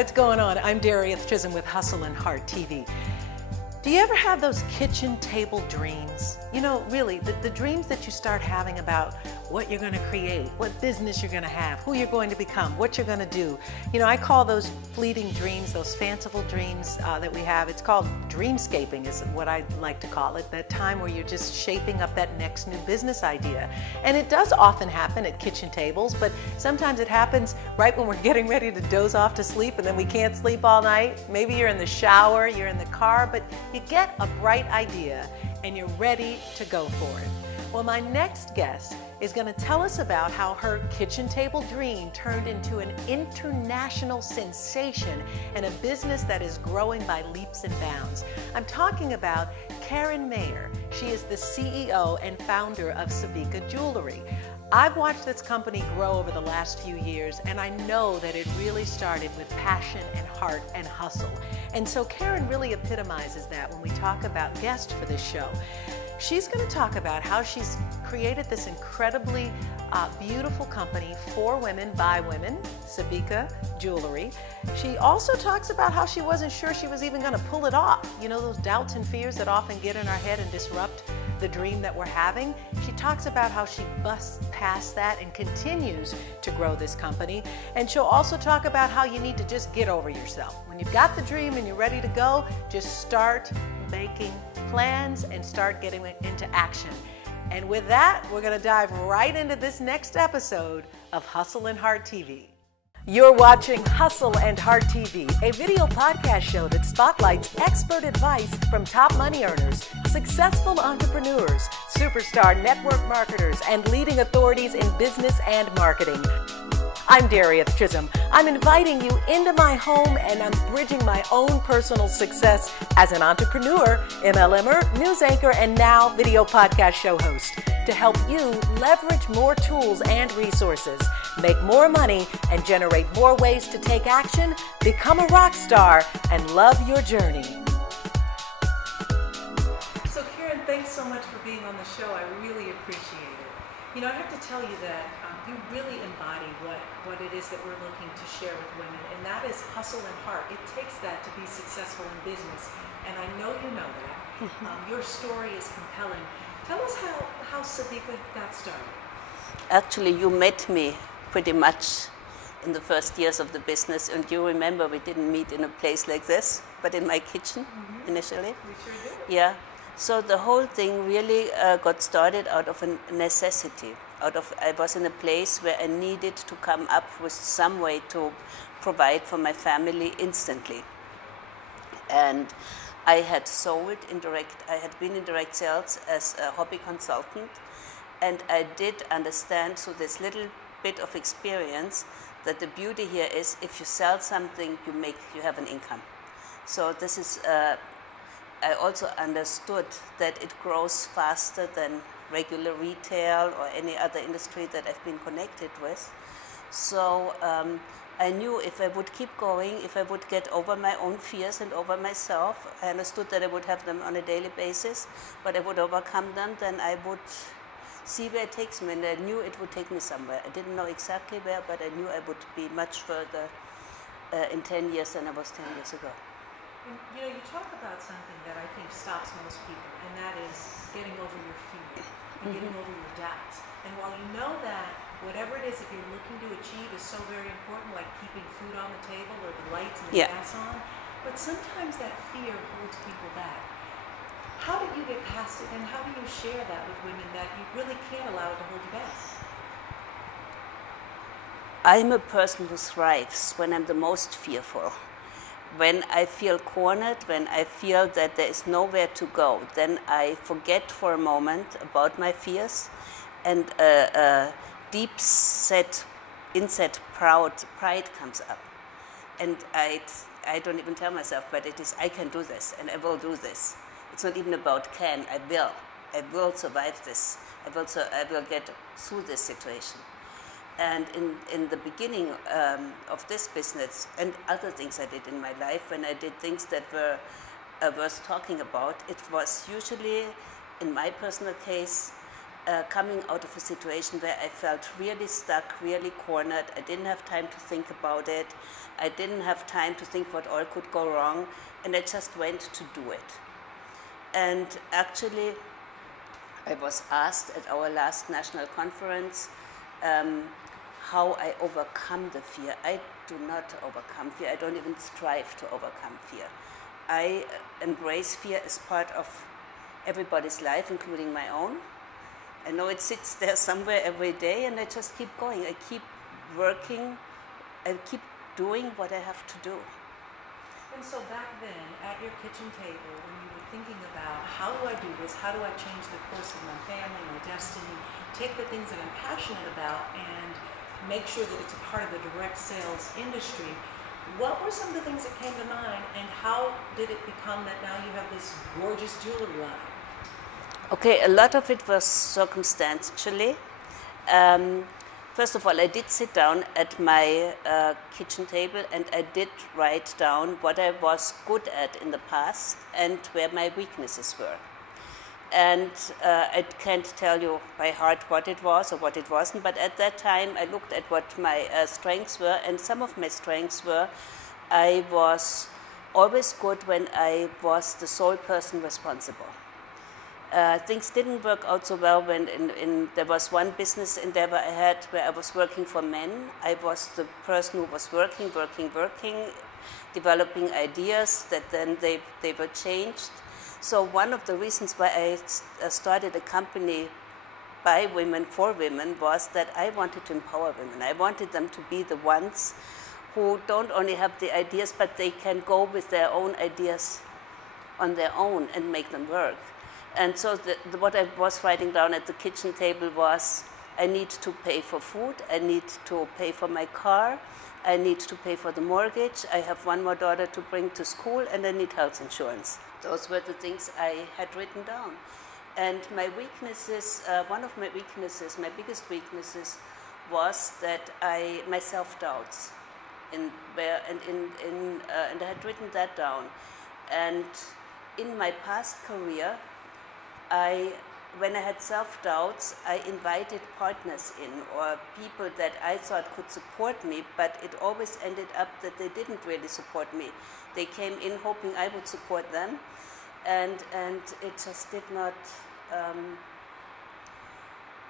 what's going on? I'm Darieth with Hustle and Heart TV. Do you ever have those kitchen table dreams? You know, really, the dreams that you start having about what you're going to create, what business you're going to have, who you're going to become, what you're going to do. You know, I call those fleeting dreams, those fanciful dreams that we have. It's called dreamscaping is what I like to call it, that time where you're just shaping up that next new business idea. And it does often happen at kitchen tables, but sometimes it happens right when we're getting ready to doze off to sleep and then we can't sleep all night. Maybe you're in the shower, you're in the car, but you get a bright idea and you're ready to go for it. Well, my next guest is going to tell us about how her kitchen table dream turned into an international sensation and a business that is growing by leaps and bounds. I'm talking about Karin Mayr. She is the CEO and founder of Sabika Jewelry. I've watched this company grow over the last few years, and I know that it really started with passion and heart and hustle. And so Karin really epitomizes that when we talk about guests for this show. She's going to talk about how she's created this incredibly beautiful company for women, by women, Sabika Jewelry. She also talks about how she wasn't sure she was even going to pull it off. You know, those doubts and fears that often get in our head and disrupt the dream that we're having. She talks about how she busts past that and continues to grow this company. And she'll also talk about how you need to just get over yourself. When you've got the dream and you're ready to go, just start making plans and start getting into action. And with that, we're going to dive right into this next episode of Hustle and Heart TV. You're watching Hustle and Heart TV, a video podcast show that spotlights expert advice from top money earners, successful entrepreneurs, superstar network marketers, and leading authorities in business and marketing. I'm Darieth Chisolm. I'm inviting you into my home and I'm bridging my own personal success as an entrepreneur, MLMer, news anchor, and now video podcast show host to help you leverage more tools and resources, make more money, and generate more ways to take action, become a rock star, and love your journey. So Karin, thanks so much for being on the show. I really appreciate it. You know, I have to tell you that you really embody what it is that we're looking to share with women, and that is hustle and heart. It takes that to be successful in business, and I know you know that. Your story is compelling. Tell us how Sabika got started. Actually, you met me pretty much in the first years of the business, and you remember we didn't meet in a place like this, but in my kitchen initially. We sure did. Yeah. So the whole thing really got started out of a necessity. I was in a place where I needed to come up with some way to provide for my family instantly. And I had I had been in direct sales as a hobby consultant, and I did understand through this little bit of experience that the beauty here is if you sell something, you have an income. So this is, I also understood that it grows faster than regular retail or any other industry that I've been connected with. So I knew if I would keep going, if I would get over my own fears and over myself, I understood that I would have them on a daily basis, but I would overcome them, then I would see where it takes me, and I knew it would take me somewhere. I didn't know exactly where, but I knew I would be much further in 10 years than I was 10 years ago. You know, you talk about something that I think stops most people, and that is getting over your fear and getting over your doubts. And while you know that whatever it is that you're looking to achieve is so very important, like keeping food on the table or the lights and the gas on, but sometimes that fear holds people back. How did you get past it, and how do you share that with women that you really can't allow it to hold you back? I'm a person who thrives when I'm the most fearful. When I feel cornered, when I feel that there is nowhere to go, then I forget for a moment about my fears, and deep inset pride comes up. And I don't even tell myself, but it is, I can do this, and I will do this. It's not even about can, I will survive this. I will get through this situation. And in the beginning of this business and other things I did in my life, when I did things that were worth talking about, it was usually, in my personal case, coming out of a situation where I felt really stuck, really cornered. I didn't have time to think about it. I didn't have time to think what all could go wrong, and I just went to do it. And actually, I was asked at our last national conference how I overcome the fear. I do not overcome fear. I don't even strive to overcome fear. I embrace fear as part of everybody's life, including my own. I know it sits there somewhere every day, and I just keep going. I keep working. I keep doing what I have to do. And so back then, at your kitchen table, when you were thinking about how do I do this, how do I change the course of my family, my destiny, take the things that I'm passionate about and make sure that it's a part of the direct sales industry, what were some of the things that came to mind, and how did it become that now you have this gorgeous jewelry line? Okay, a lot of it was circumstantially. First of all, I did sit down at my kitchen table and I did write down what I was good at in the past and where my weaknesses were. And I can't tell you by heart what it was or what it wasn't, but at that time I looked at what my strengths were, and some of my strengths were I was always good when I was the sole person responsible. Things didn't work out so well when there was one business endeavor I had where I was working for men. I was the person who was working, developing ideas that then they were changed. So one of the reasons why I started a company by women for women was that I wanted to empower women. I wanted them to be the ones who don't only have the ideas, but they can go with their own ideas on their own and make them work. And so what I was writing down at the kitchen table was, I need to pay for food, I need to pay for my car, I need to pay for the mortgage, I have one more daughter to bring to school, and I need health insurance. Those were the things I had written down. And my weaknesses, one of my weaknesses, my biggest weaknesses, was that my self-doubts. And I had written that down. And in my past career, when I had self-doubts, I invited partners in or people that I thought could support me, but it always ended up that they didn't really support me. They came in hoping I would support them, and it just did not.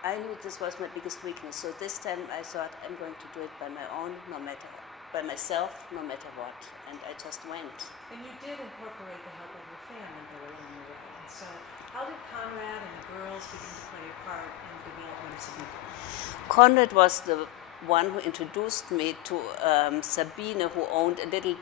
I knew this was my biggest weakness, so this time I thought I'm going to do it by my own, by myself, no matter what, and I just went. And you did incorporate the help of your family there along the way, and so how did Conrad and the girls begin to play a part in the development of Sabika? Conrad was the one who introduced me to Sabine, who owned a little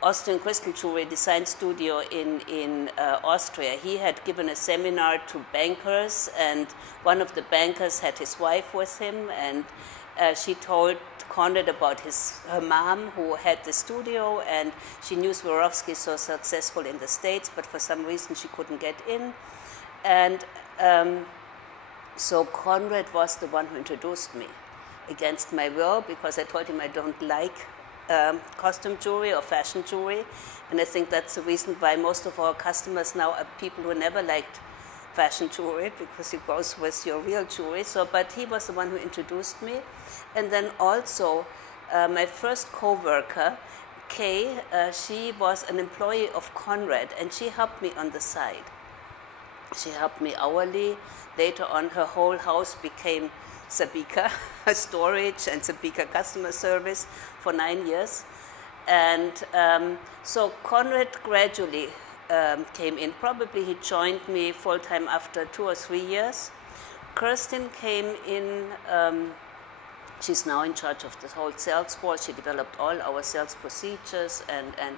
Austrian crystal jewelry design studio in Austria. He had given a seminar to bankers, and one of the bankers had his wife with him, and she told Conrad about her mom who had the studio, and she knew Swarovski so successful in the States, but for some reason she couldn't get in. And so Conrad was the one who introduced me against my will, because I told him I don't like costume jewelry or fashion jewelry, and I think that's the reason why most of our customers now are people who never liked fashion jewelry, because it goes with your real jewelry. So, but he was the one who introduced me. And then also my first co-worker, Kay, she was an employee of Conrad, and she helped me on the side. She helped me hourly. Later on, her whole house became Sabika storage and Sabika customer service for 9 years. And so Conrad gradually came in. Probably he joined me full-time after 2 or 3 years. Kirsten came in. She's now in charge of the whole sales force. She developed all our sales procedures, and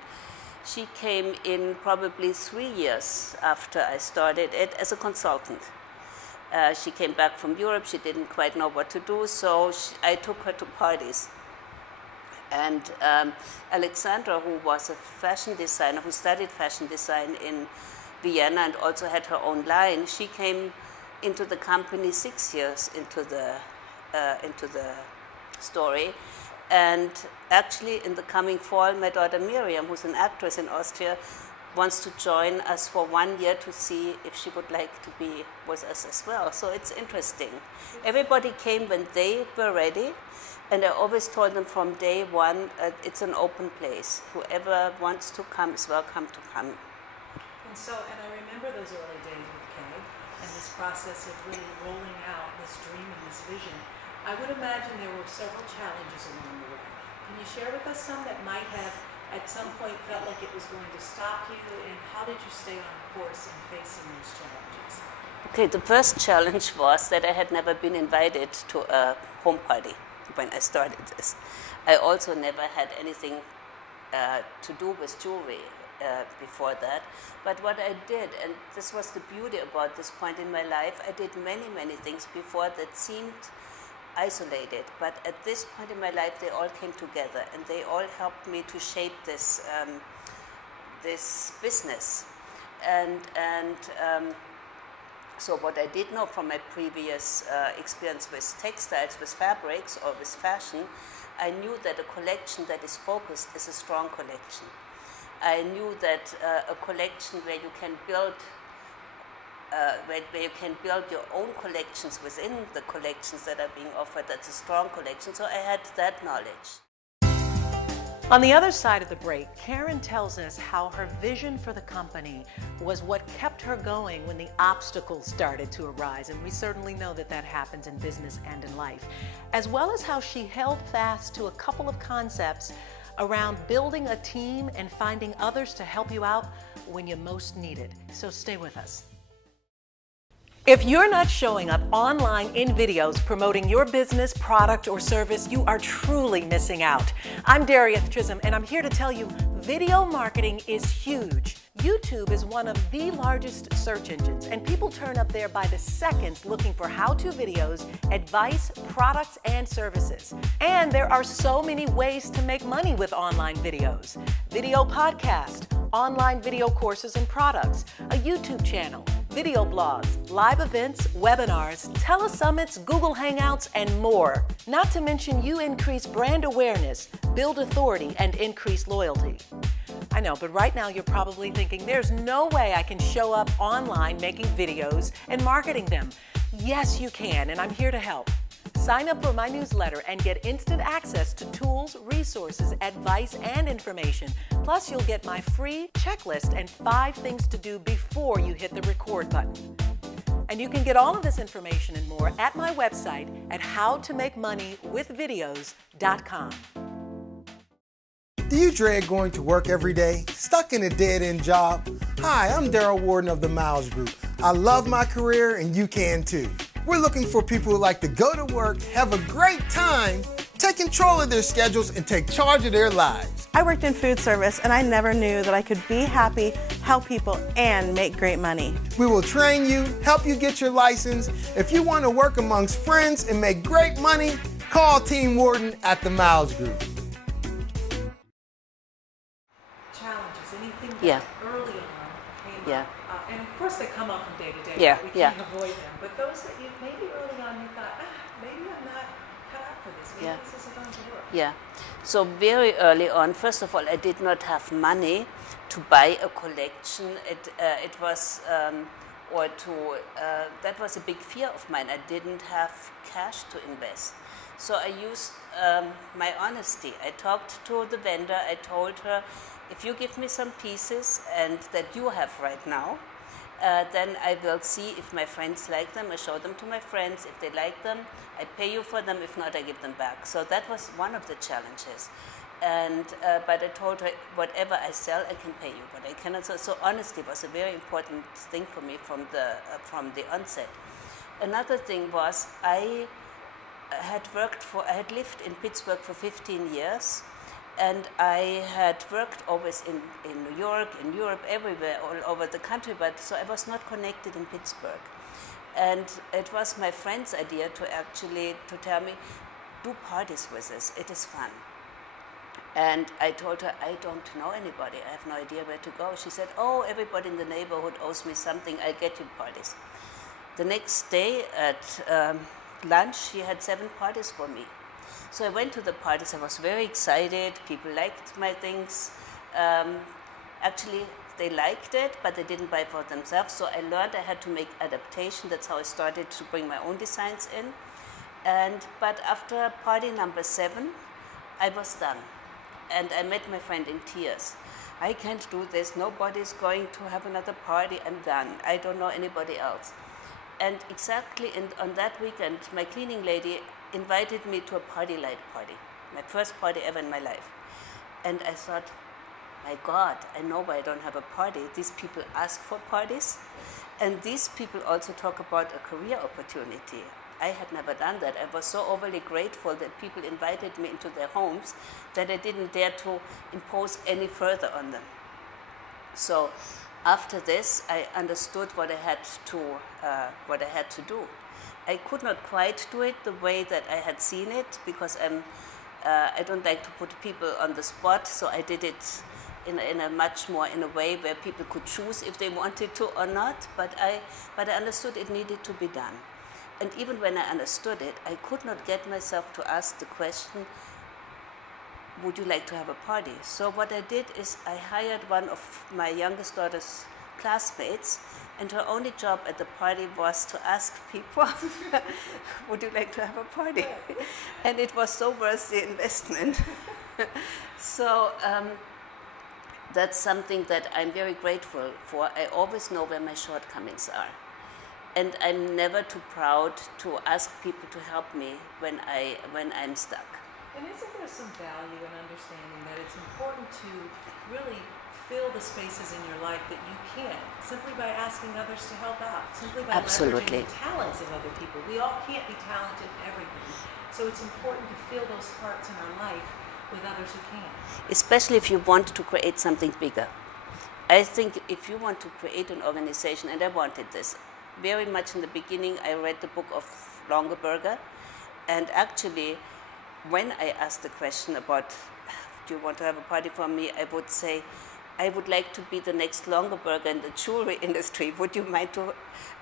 she came in probably 3 years after I started it as a consultant. She came back from Europe. She didn't quite know what to do, so I took her to parties. And Alexandra, who was a fashion designer, who studied fashion design in Vienna and also had her own line, she came into the company 6 years into the story. And actually in the coming fall, my daughter Miriam, who's an actress in Austria, wants to join us for 1 year to see if she would like to be with us as well. So it's interesting. Everybody came when they were ready, and I always told them from day one, it's an open place. Whoever wants to come is welcome to come. And I remember those early days with Kay and this process of really rolling out this dream and this vision. I would imagine there were several challenges along the way. Can you share with us some that might have at some point felt like it was going to stop you, and how did you stay on course in facing those challenges? Okay, the first challenge was that I had never been invited to a home party when I started this. I also never had anything to do with jewelry before that. But what I did, and this was the beauty about this point in my life, I did many, many things before that seemed isolated, but at this point in my life they all came together and they all helped me to shape this this business. So what I did know from my previous experience with textiles, with fabrics or with fashion, I knew that a collection that is focused is a strong collection. I knew that a collection where you can build where you can build your own collections within the collections that are being offered, that's a strong collection. So I had that knowledge. On the other side of the break, Karin tells us how her vision for the company was what kept her going when the obstacles started to arise, and we certainly know that that happens in business and in life, as well as how she held fast to a couple of concepts around building a team and finding others to help you out when you most need it. So stay with us. If you're not showing up online in videos promoting your business, product, or service, you are truly missing out. I'm Darieth, and I'm here to tell you video marketing is huge. YouTube is one of the largest search engines, and people turn up there by the seconds looking for how-to videos, advice, products, and services. And there are so many ways to make money with online videos. Video podcast, online video courses and products, a YouTube channel, video blogs, live events, webinars, telesummits, Google Hangouts, and more. Not to mention you increase brand awareness, build authority, and increase loyalty. I know, but right now you're probably thinking, there's no way I can show up online making videos and marketing them. Yes, you can, and I'm here to help. Sign up for my newsletter and get instant access to tools, resources, advice, and information. Plus, you'll get my free checklist and 5 things to do before you hit the record button. And you can get all of this information and more at my website at howtomakemoneywithvideos.com. Do you dread going to work every day? Stuck in a dead-end job? Hi, I'm Daryl Warden of the Miles Group. I love my career and you can too. We're looking for people who like to go to work, have a great time, take control of their schedules, and take charge of their lives. I worked in food service and I never knew that I could be happy, help people, and make great money. We will train you, help you get your license. If you want to work amongst friends and make great money, call Team Warden at the Miles Group. Challenges, anything Yeah. early on came Yeah. up. And of course they come up from day to day. Yeah, We yeah. can't avoid them. But those that you maybe early on you thought, maybe I'm not cut out for this. Maybe Yeah. this isn't going to work. Yeah. So very early on, first of all, I did not have money to buy a collection. That was a big fear of mine. I didn't have cash to invest. So I used my honesty. I talked to the vendor. I told her, if you give me some pieces and that you have right now, then I will see if my friends like them. I show them to my friends. If they like them, I pay you for them. If not, I give them back. So that was one of the challenges. And but I told her, whatever I sell, I can pay you, but I cannot. So honesty was a very important thing for me from the onset. Another thing was I had lived in Pittsburgh for 15 years. And I had worked always in New York, in Europe, everywhere, all over the country, but so I was not connected in Pittsburgh. And it was my friend's idea to tell me, do parties with us, it is fun. And I told her, I don't know anybody, I have no idea where to go. She said, oh, everybody in the neighborhood owes me something, I'll get you parties. The next day at lunch, she had 7 parties for me. So I went to the parties, I was very excited, people liked my things. Actually, they liked it, but they didn't buy it for themselves. So I learned I had to make adaptation. That's how I started to bring my own designs in. But after party number 7, I was done. And I met my friend in tears. I can't do this. Nobody's going to have another party. I'm done. I don't know anybody else. And exactly on that weekend, my cleaning lady invited me to a party light party. My first party ever in my life. And I thought, my God, I know why I don't have a party. These people ask for parties. And these people also talk about a career opportunity. I had never done that. I was so overly grateful that people invited me into their homes that I didn't dare to impose any further on them. So after this, I understood what I had to do. I could not quite do it the way that I had seen it because I don't like to put people on the spot. So I did it in a way where people could choose if they wanted to or not. But I understood it needed to be done. And even when I understood it, I could not get myself to ask the question, would you like to have a party? So what I did is I hired one of my youngest daughter's classmates, and her only job at the party was to ask people, would you like to have a party? And it was so worth the investment. So that's something that I'm very grateful for. I always know where my shortcomings are. And I'm never too proud to ask people to help me when I'm stuck. And isn't there some value in understanding that it's important to really fill the spaces in your life that you can't, simply by asking others to help out, simply by leveraging the talents of other people. We all can't be talented in everything. So it's important to fill those parts in our life with others who can. Especially if you want to create something bigger. I think if you want to create an organization, and I wanted this, very much in the beginning, I read the book of Longaberger, and actually, when I asked the question about, do you want to have a party for me, I would say, I would like to be the next Longaberger in the jewelry industry. Would you mind to?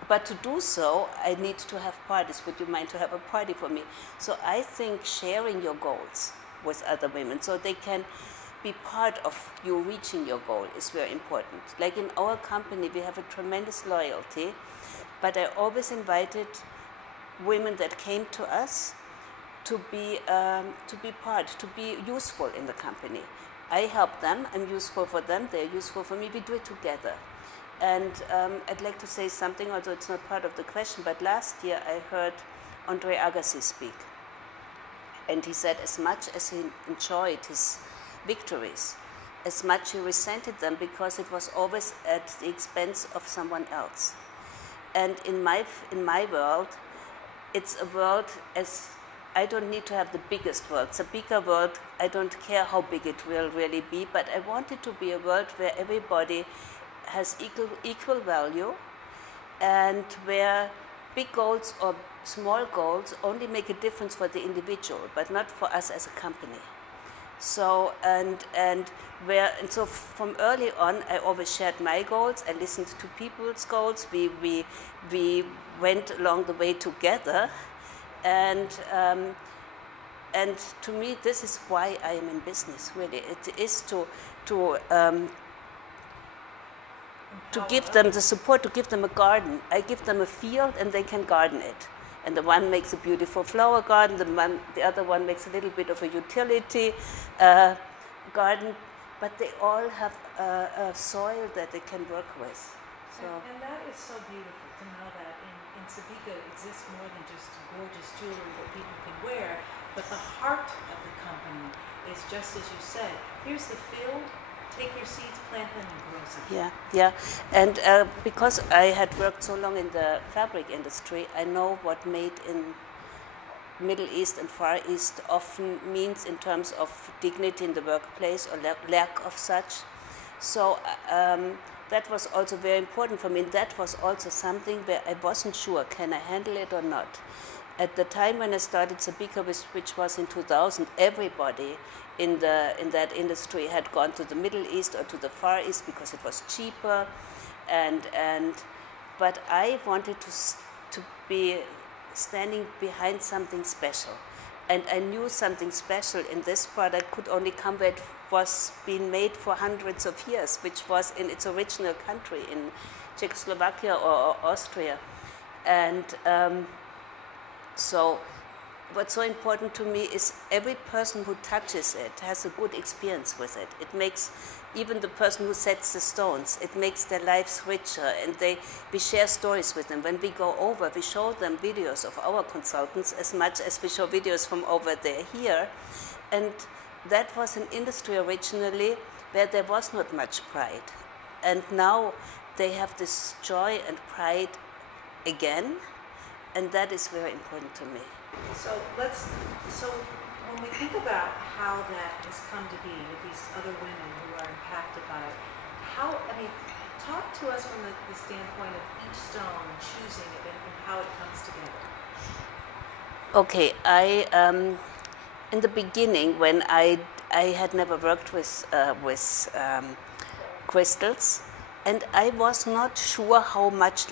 But to do so, I need to have parties. Would you mind to have a party for me? So I think sharing your goals with other women, so they can be part of you reaching your goal, is very important. Like in our company, we have a tremendous loyalty. But I always invited women that came to us to be useful in the company. I help them, I'm useful for them, they're useful for me, we do it together. And I'd like to say something, although it's not part of the question, but last year I heard Andre Agassi speak. And he said as much as he enjoyed his victories, as much he resented them because it was always at the expense of someone else. And in my world, it's a world as I don't need to have the biggest world. Sabika world, I don't care how big it will really be, but I want it to be a world where everybody has equal value, and where big goals or small goals only make a difference for the individual, but not for us as a company. So so from early on, I always shared my goals. I listened to people's goals. We went along the way together, and to me, this is why I am in business. Really, it is to give them the support, to give them a garden. I give them a field, and they can garden it. And the one makes a beautiful flower garden, the other one makes a little bit of a utility garden, but they all have a soil that they can work with. So. And that is so beautiful to know that in Sabika exists more than just gorgeous jewelry that people can wear, but the heart of the company is just as you said. Here's the field. Take your seeds, plant them, and grow something. Yeah. And because I had worked so long in the fabric industry, I know what made in Middle East and Far East often means in terms of dignity in the workplace or lack of such. So that was also very important for me. That was also something where I wasn't sure, can I handle it or not? At the time when I started Sabika, which was in 2000, everybody in that industry had gone to the Middle East or to the Far East because it was cheaper, but I wanted to be standing behind something special. And I knew something special in this product could only come where it was being made for hundreds of years, which was in its original country, in Czechoslovakia or Austria. And so what's so important to me is every person who touches it has a good experience with it. It makes even the person who sets the stones, it makes their lives richer, and we share stories with them. When we go over, we show them videos of our consultants as much as we show videos from over there here. And that was an industry originally where there was not much pride. And now they have this joy and pride again, and that is very important to me. So when we think about how that has come to be with these other women who are impacted by it, talk to us from the standpoint of each stone, choosing it, and how it comes together. Okay, in the beginning, when I had never worked with crystals, and I was not sure how much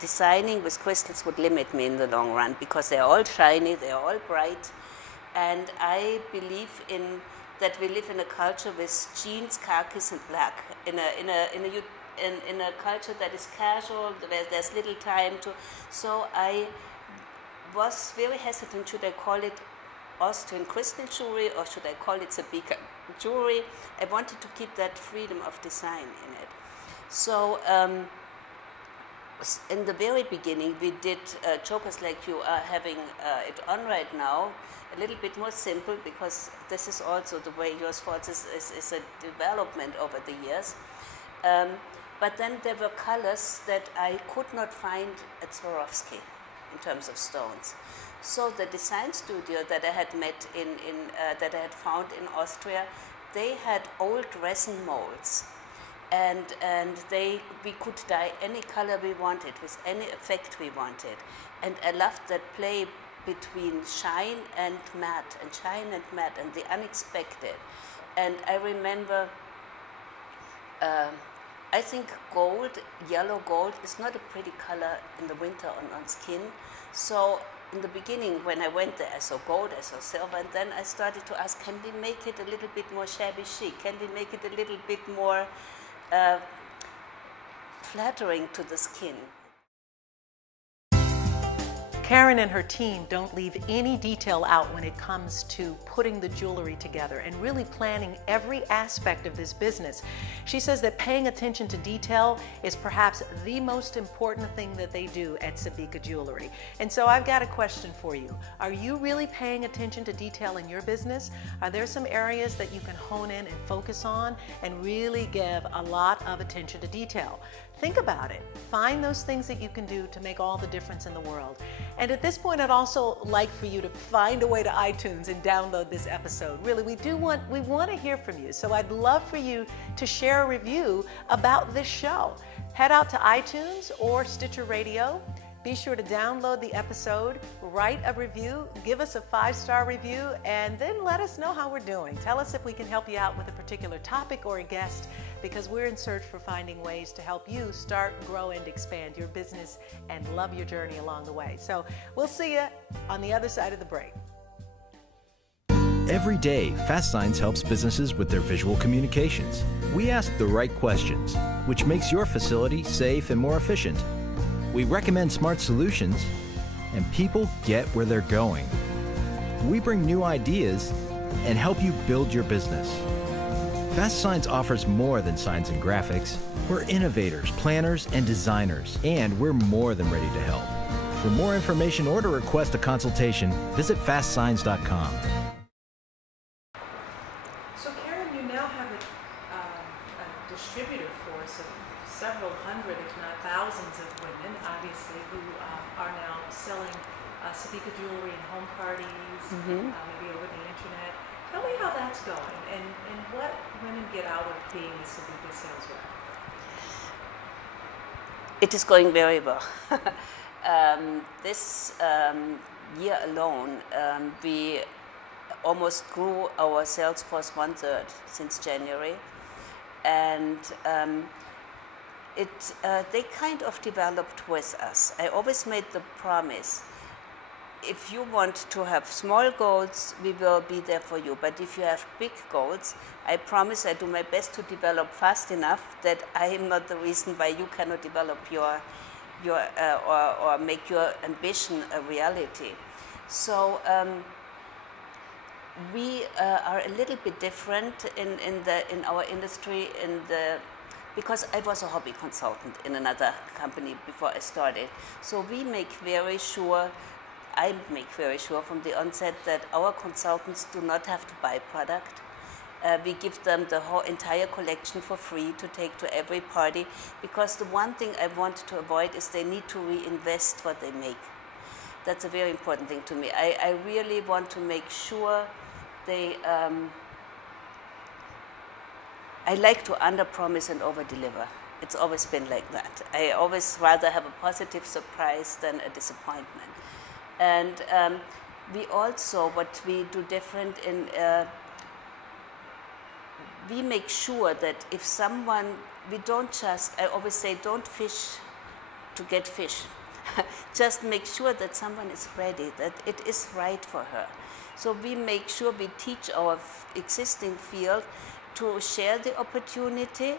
designing with crystals would limit me in the long run, because they're all shiny, they're all bright, and I believe that we live in a culture with jeans, khakis, and black. In a culture that is casual, where there's little time to. So I was very hesitant. Should I call it Austrian crystal jewelry or should I call it Sabika jewelry? I wanted to keep that freedom of design in it. So. In the very beginning, we did chokers like you are having it on right now, a little bit more simple, because this is also the way your sports is a development over the years. But then there were colors that I could not find at Swarovski in terms of stones. So the design studio that I had met that I had found in Austria, they had old resin molds. And we could dye any color we wanted with any effect we wanted. And I loved that play between shine and matte, and the unexpected. And I remember, I think yellow gold is not a pretty color in the winter on skin. So in the beginning, when I went there, I saw gold, I saw silver, and then I started to ask, can we make it a little bit more shabby chic? Can we make it a little bit more flattering to the skin? Karin and her team don't leave any detail out when it comes to putting the jewelry together and really planning every aspect of this business. She says that paying attention to detail is perhaps the most important thing that they do at Sabika Jewelry. And so I've got a question for you. Are you really paying attention to detail in your business? Are there some areas that you can hone in and focus on and really give a lot of attention to detail? Think about it. Find those things that you can do to make all the difference in the world. And at this point, I'd also like for you to find a way to iTunes and download this episode. Really, we want to hear from you. So I'd love for you to share a review about this show. Head out to iTunes or Stitcher Radio. Be sure to download the episode, write a review, give us a 5-star review, and then let us know how we're doing. Tell us if we can help you out with a particular topic or a guest, because we're in search for finding ways to help you start, grow, and expand your business and love your journey along the way. So we'll see you on the other side of the break. Every day, Fast Signs helps businesses with their visual communications. We ask the right questions, which makes your facility safe and more efficient. We recommend smart solutions, and people get where they're going. We bring new ideas and help you build your business. Fast Signs offers more than signs and graphics. We're innovators, planners, and designers, and we're more than ready to help. For more information or to request a consultation, visit fastsigns.com. So Karin, you now have a distributor force of several hundred, if not thousands of women, obviously, who are now selling Sabika jewelry in home parties, maybe over the internet. Tell me how that's going and what women get out of being a Sabika sales rep. It is going very well. This year alone, we almost grew our sales force 1/3 since January. And they kind of developed with us. I always made the promise, if you want to have small goals, we will be there for you. But if you have big goals, I promise I do my best to develop fast enough that I am not the reason why you cannot develop your or make your ambition a reality. So we are a little bit different in our industry because I was a hobby consultant in another company before I started. So we make very sure, I make very sure from the onset that our consultants do not have to buy product. We give them the whole entire collection for free to take to every party, because the one thing I want to avoid is they need to reinvest what they make. That's a very important thing to me. I really want to make sure they, I like to under-promise and over-deliver. It's always been like that. I always rather have a positive surprise than a disappointment. And we also, what we do different in, we make sure that if someone, we don't just, I always say, don't fish to get fish. Just make sure that someone is ready, that it is right for her. So we make sure we teach our existing field to share the opportunity,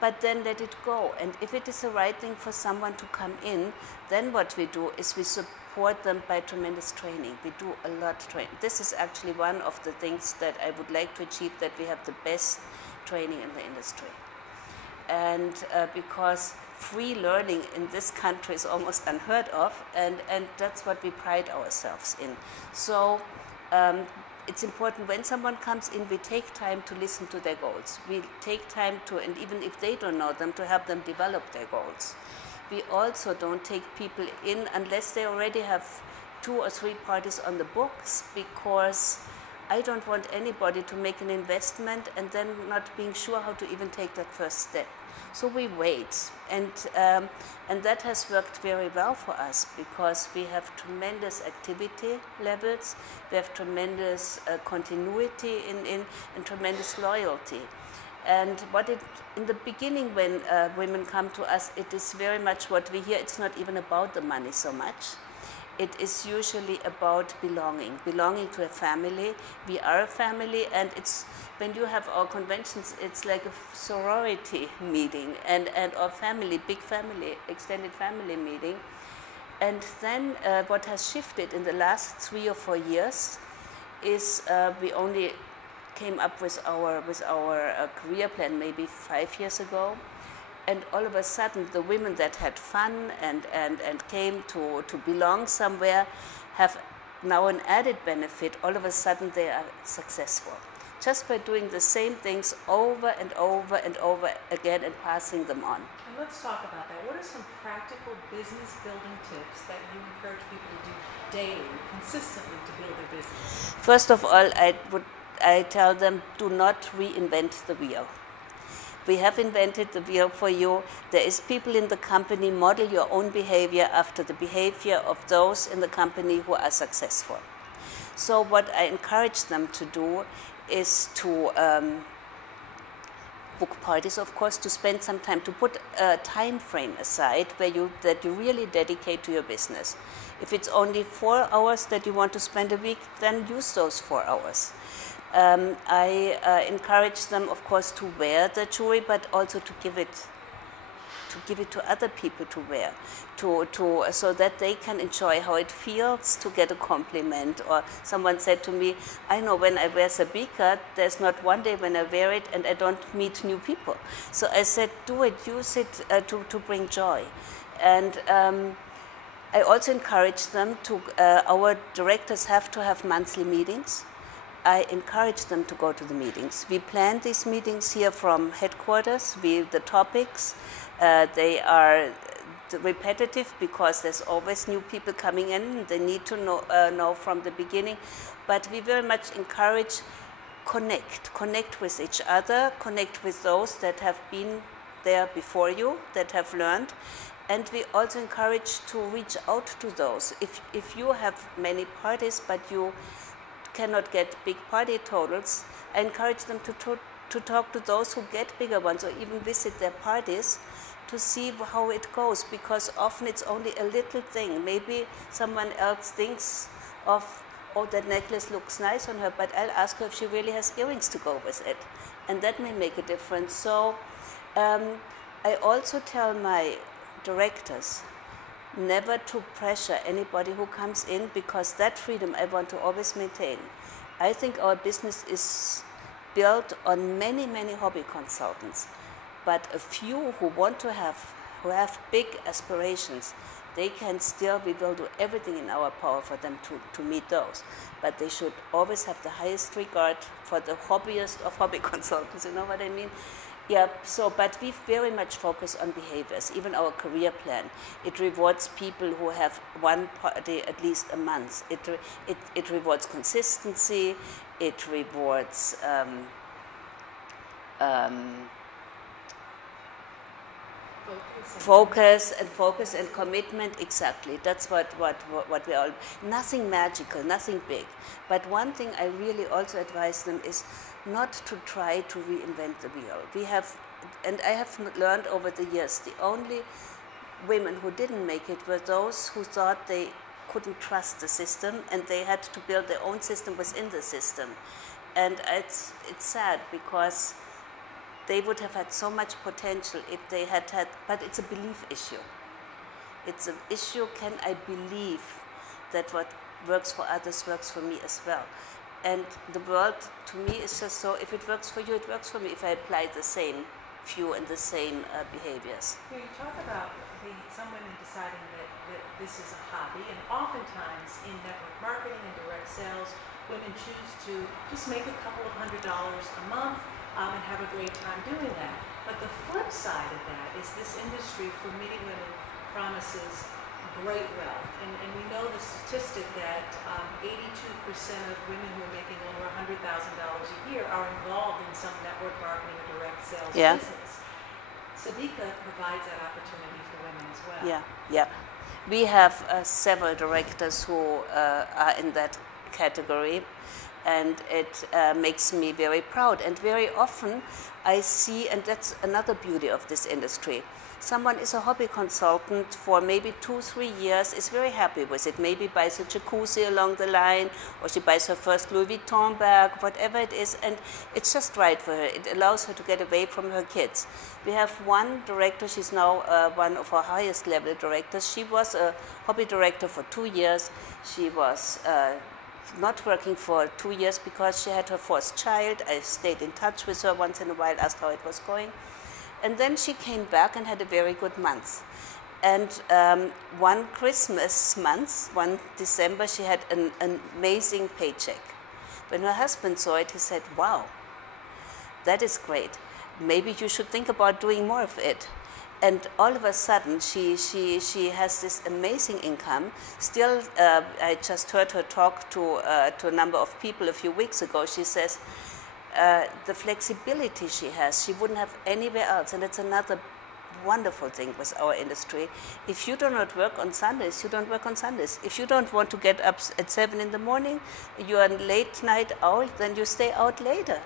but then let it go. And if it is the right thing for someone to come in, then what we do is we support them by tremendous training. We do a lot of training. This is actually one of the things that I would like to achieve, that we have the best training in the industry. And because free learning in this country is almost unheard of, and that's what we pride ourselves in. So it's important when someone comes in, we take time to listen to their goals. We take time to, and even if they don't know them, to help them develop their goals. We also don't take people in unless they already have 2 or 3 parties on the books, because I don't want anybody to make an investment and then not being sure how to even take that first step. So we wait, and that has worked very well for us, because we have tremendous activity levels, we have tremendous continuity and tremendous loyalty. And in the beginning, when women come to us, it is very much what we hear. It's not even about the money so much. It is usually about belonging to a family. We are a family, and it's, when you have our conventions, it's like a sorority meeting and our family, big family, extended family meeting. And then what has shifted in the last 3 or 4 years is we only came up with our career plan maybe 5 years ago. And all of a sudden, the women that had fun and came to belong somewhere have now an added benefit. All of a sudden, they are successful, just by doing the same things over and over and over again and passing them on. And let's talk about that. What are some practical business building tips that you encourage people to do daily, consistently, to build their business? First of all, I tell them, do not reinvent the wheel. We have invented the wheel for you. There is people in the company, model your own behavior after the behavior of those in the company who are successful. So what I encourage them to do is to book parties, of course, to spend some time, to put a time frame aside that you really dedicate to your business. If it's only 4 hours that you want to spend a week, then use those 4 hours. I encourage them, of course, to wear the jewelry, but also to give it to other people to wear, so that they can enjoy how it feels to get a compliment. Or someone said to me, I know when I wear Sabika, there's not one day when I wear it and I don't meet new people. So I said, do it, use it to bring joy. And I also encourage them to, our directors have to have monthly meetings. I encourage them to go to the meetings. We plan these meetings here from headquarters. The topics, they are repetitive because there's always new people coming in. They need to know from the beginning. But we very much encourage connect with each other, connect with those that have been there before you, that have learned. And we also encourage to reach out to those. If you have many parties, but you cannot get big party totals, I encourage them to talk to those who get bigger ones, or even visit their parties to see how it goes, because often it's only a little thing. Maybe someone else thinks of, oh, that necklace looks nice on her, but I'll ask her if she really has earrings to go with it. And that may make a difference. So I also tell my directors never to pressure anybody who comes in, because that freedom I want to always maintain. I think our business is built on many, many hobby consultants, but a few who have big aspirations, they can still, we will do everything in our power for them to meet those. But they should always have the highest regard for the hobbyist of hobby consultants, you know what I mean? Yeah, so, but we very much focus on behaviors, even our career plan. It rewards people who have one party at least a month. It rewards consistency, it rewards focus and commitment. Exactly. That's what we all. Nothing magical, nothing big. But one thing I really also advise them is not to try to reinvent the wheel. We have, and I have learned over the years, the only women who didn't make it were those who thought they couldn't trust the system and they had to build their own system within the system. And it's sad, because they would have had so much potential if they had, but it's a belief issue. It's an issue, can I believe that what works for others works for me as well? And the world, to me, is just so, if it works for you, it works for me if I apply the same view and the same behaviors. You talk about some women deciding that this is a hobby, and oftentimes in network marketing and direct sales, women choose to just make a couple of $100s a month and have a great time doing that. But the flip side of that is this industry for many women promises great wealth. And we know the statistic that 82% of women who are making over $100,000 a year are involved in some network marketing or direct sales business. Sabika provides that opportunity for women as well. Yeah. We have several directors who are in that category, and it makes me very proud. And very often I see, and that's another beauty of this industry, someone is a hobby consultant for maybe 2-3 years, is very happy with it, maybe buys a jacuzzi along the line, or she buys her first Louis Vuitton bag, whatever it is, and it's just right for her. It allows her to get away from her kids. We have one director, she's now one of our highest level directors. She was a hobby director for 2 years. She was not working for 2 years because she had her first child. I stayed in touch with her once in a while, asked how it was going. And then she came back and had a very good month. And one Christmas month, one December, she had an amazing paycheck. When her husband saw it, he said, wow, that is great. Maybe you should think about doing more of it. And all of a sudden, she has this amazing income. Still, I just heard her talk to a number of people a few weeks ago. She says, the flexibility she has, she wouldn't have anywhere else. And it's another wonderful thing with our industry. If you do not work on Sundays, you don't work on Sundays. If you don't want to get up at 7 in the morning, you're a late night owl, then you stay out later.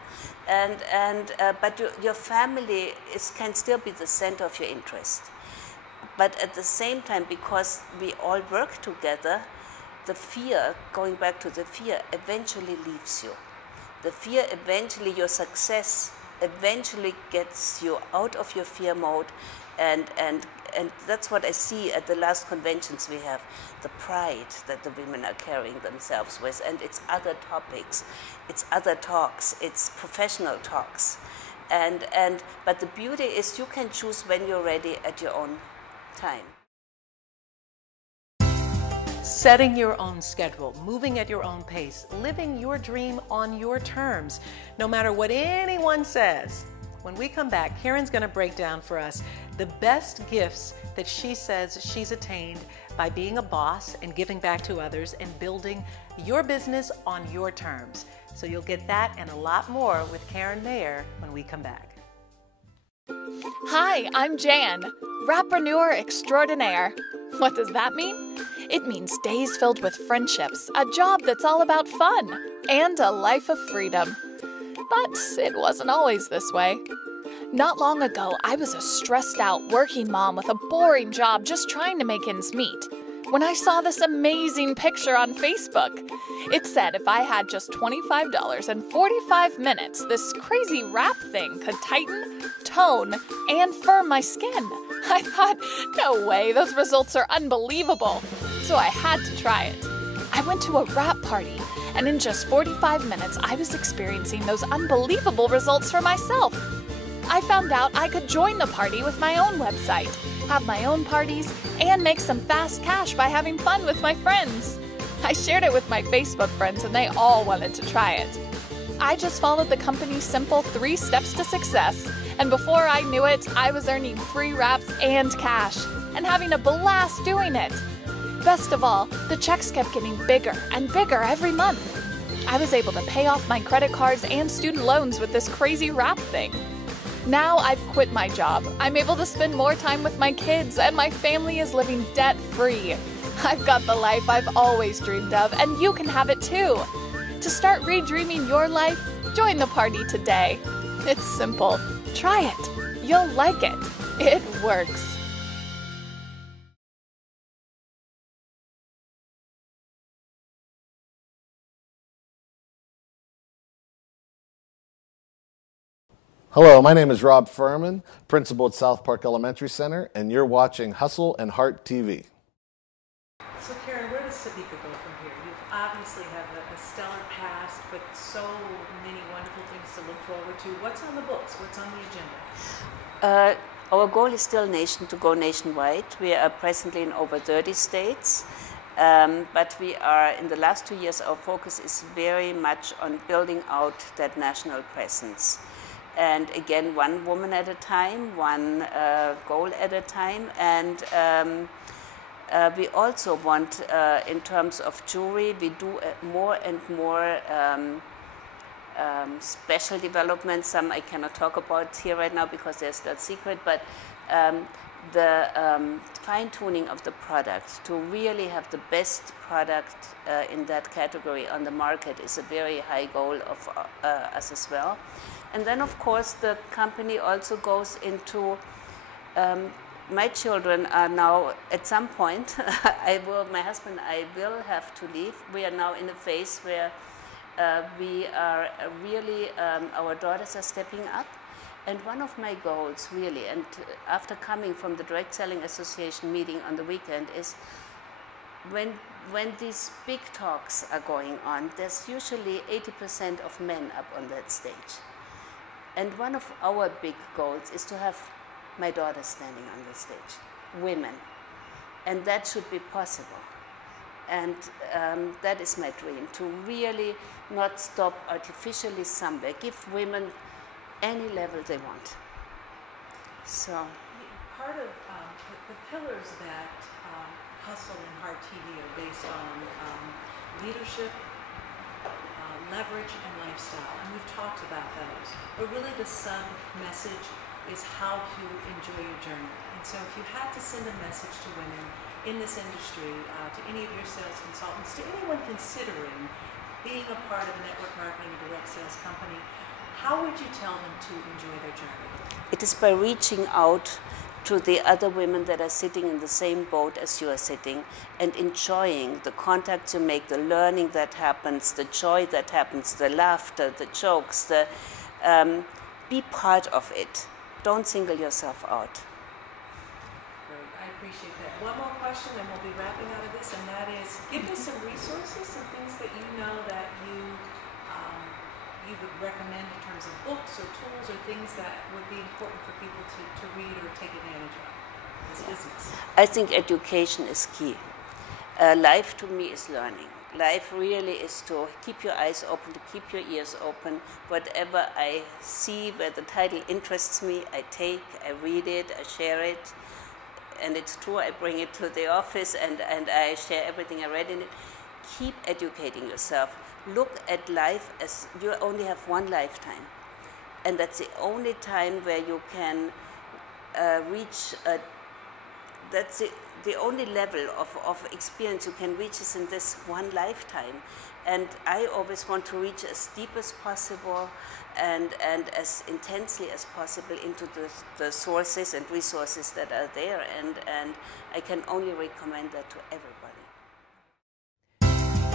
But your family can still be the center of your interest. But at the same time, because we all work together, the fear, going back to the fear, eventually leaves you. The fear eventually, your success eventually gets you out of your fear mode, and that's what I see at the last conventions we have, the pride that the women are carrying themselves with, and it's other topics, it's other talks, it's professional talks, but the beauty is you can choose when you're ready at your own time. Setting your own schedule, moving at your own pace, living your dream on your terms, no matter what anyone says. When we come back, Karin's going to break down for us the best gifts that she says she's attained by being a boss and giving back to others and building your business on your terms. So you'll get that and a lot more with Karin Mayr when we come back. Hi, I'm Jan, Rappreneur Extraordinaire. What does that mean? It means days filled with friendships, a job that's all about fun, and a life of freedom. But it wasn't always this way. Not long ago, I was a stressed out working mom with a boring job just trying to make ends meet. when I saw this amazing picture on Facebook. It said if I had just $25 and 45 minutes, this crazy wrap thing could tighten, tone, and firm my skin. I thought, no way, those results are unbelievable. So I had to try it. I went to a wrap party, and in just 45 minutes, I was experiencing those unbelievable results for myself. I found out I could join the party with my own website, have my own parties, and make some fast cash by having fun with my friends. I shared it with my Facebook friends and they all wanted to try it. I just followed the company's simple 3 steps to success, and before I knew it, I was earning free wraps and cash, and having a blast doing it. Best of all, the checks kept getting bigger and bigger every month. I was able to pay off my credit cards and student loans with this crazy wrap thing. Now I've quit my job. I'm able to spend more time with my kids, and my family is living debt-free. I've got the life I've always dreamed of, and you can have it too. To start redreaming your life, join the party today. It's simple. Try it. You'll like it. It works. Hello, my name is Rob Furman, principal at South Park Elementary Center, and you're watching Hustle and Heart TV. So Karin, where does Sabika go from here? You obviously have a stellar past, but so many wonderful things to look forward to. What's on the books? What's on the agenda? Our goal is still to go nationwide. We are presently in over 30 states, but we are, in the last 2 years, our focus is very much on building out that national presence. And again, one woman at a time, one goal at a time. And we also want, in terms of jewelry, we do more and more special developments. Some I cannot talk about here right now because they're still secret, but the fine-tuning of the product to really have the best product in that category on the market is a very high goal of us as well. And then, of course, the company also goes into, my children are now, at some point, my husband and I will have to leave. We are now in a phase where we are really, our daughters are stepping up. And one of my goals, really, and after coming from the Direct Selling Association meeting on the weekend, is when these big talks are going on, there's usually 80% of men up on that stage. And one of our big goals is to have my daughters standing on the stage, women. And that should be possible. And that is my dream, to really not stop artificially somewhere, give women any level they want. So part of the pillars that Hustle and Heart TV are based on leadership, leverage, and lifestyle, and we've talked about those. But really the sub-message is how to enjoy your journey. And so if you had to send a message to women in this industry, to any of your sales consultants, to anyone considering being a part of a network marketing and direct sales company, how would you tell them to enjoy their journey? it is by reaching out to the other women that are sitting in the same boat as you are sitting and enjoying the contacts you make, the learning that happens, the joy that happens, the laughter, the jokes, be part of it. Don't single yourself out. Great, I appreciate that. One more question and we'll be wrapping out of this, and that is, give me some resources, some things that you know that you would recommend in terms of books or tools or things that would be important for people to read or take advantage of as business. I think education is key. Life to me is learning. Life really is to keep your eyes open, to keep your ears open. Whatever I see where the title interests me, I take, I read it, I share it. And it's true, I bring it to the office and I share everything I read in it. Keep educating yourself. Look at life as you only have one lifetime. And that's the only time where you can reach that's the only level of experience you can reach is in this one lifetime. And I always want to reach as deep as possible and as intensely as possible into the sources and resources that are there. And I can only recommend that to everybody.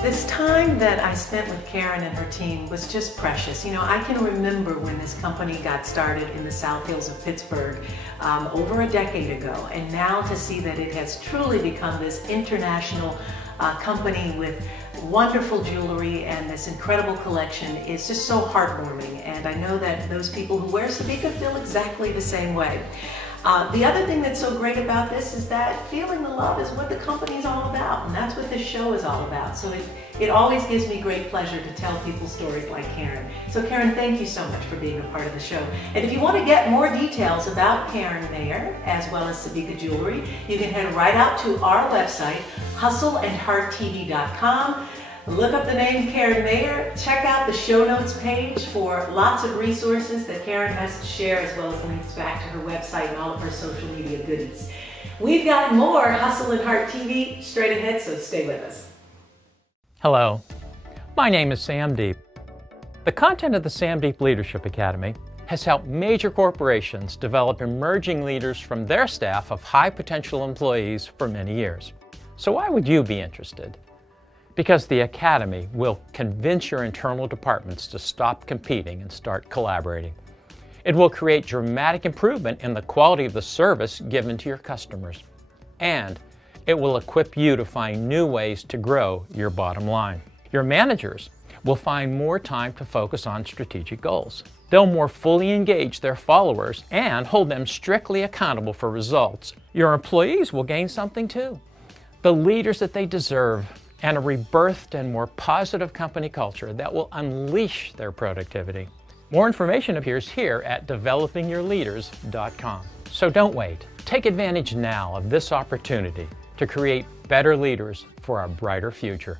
This time that I spent with Karin and her team was just precious. You know, I can remember when this company got started in the South Hills of Pittsburgh over a decade ago, and now to see that it has truly become this international company with wonderful jewelry and this incredible collection is just so heartwarming, and I know that those people who wear Sabika feel exactly the same way. The other thing that's so great about this is that feeling the love is what the company is all about, and that's what this show is all about. So it always gives me great pleasure to tell people stories like Karin. So Karin, thank you so much for being a part of the show. And if you want to get more details about Karin Mayr, as well as Sabika Jewelry, you can head right out to our website, hustleandhearttv.com. Look up the name Karin Mayr, check out the show notes page for lots of resources that Karin has to share, as well as links back to her website and all of her social media goodies. We've got more Hustle and Heart TV straight ahead, so stay with us. Hello, my name is Sam Deep. The content of the Sam Deep Leadership Academy has helped major corporations develop emerging leaders from their staff of high potential employees for many years. So why would you be interested? Because the Academy will convince your internal departments to stop competing and start collaborating. It will create dramatic improvement in the quality of the service given to your customers. And it will equip you to find new ways to grow your bottom line. Your managers will find more time to focus on strategic goals. They'll more fully engage their followers and hold them strictly accountable for results. Your employees will gain something too. The leaders that they deserve, and a rebirthed and more positive company culture that will unleash their productivity. More information appears here at developingyourleaders.com. So don't wait. Take advantage now of this opportunity to create better leaders for a brighter future.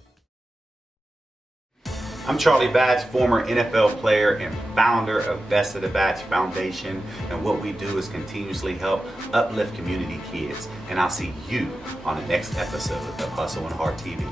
I'm Charlie Batch, former NFL player and founder of Best of the Batch Foundation, and what we do is continuously help uplift community kids. And I'll see you on the next episode of Hustle and Heart TV.